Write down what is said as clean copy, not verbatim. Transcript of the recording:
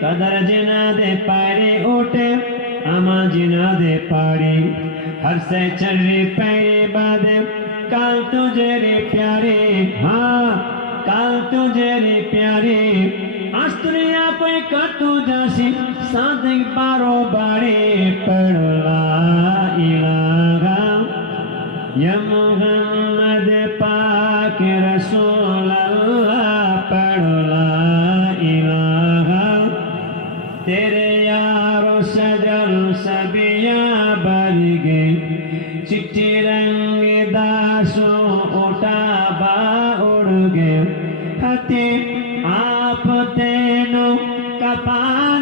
قدر جنا دے پائرے اٹھے اما جنا دے پاڑی ہر سے چرے پیرے بادے کال تجھے رے پیارے ہاں کال تجھے رے پیارے آستریا کوئی کتو جاسی صادق بارو بارے پڑھ لا الہ یا محمد پاک رسول اللہ پڑھ لا الہ تیرے یارو سجل سبیا بر گئے چٹھی رنگ داسو اٹھا با اڑ گئے ہتے آپ تینوں کپا